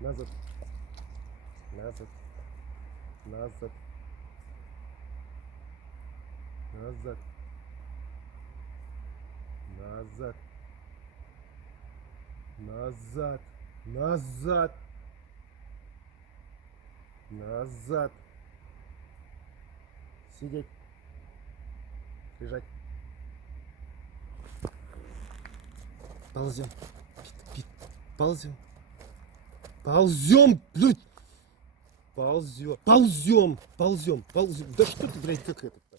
Назад. Назад. Назад. Назад. Назад. Назад. Назад. Назад. Сидеть. Лежать. Ползем. Ползем. Ползем, блядь. Ползем. Ползем. Ползем. Ползем. Да что ты, блядь, как это?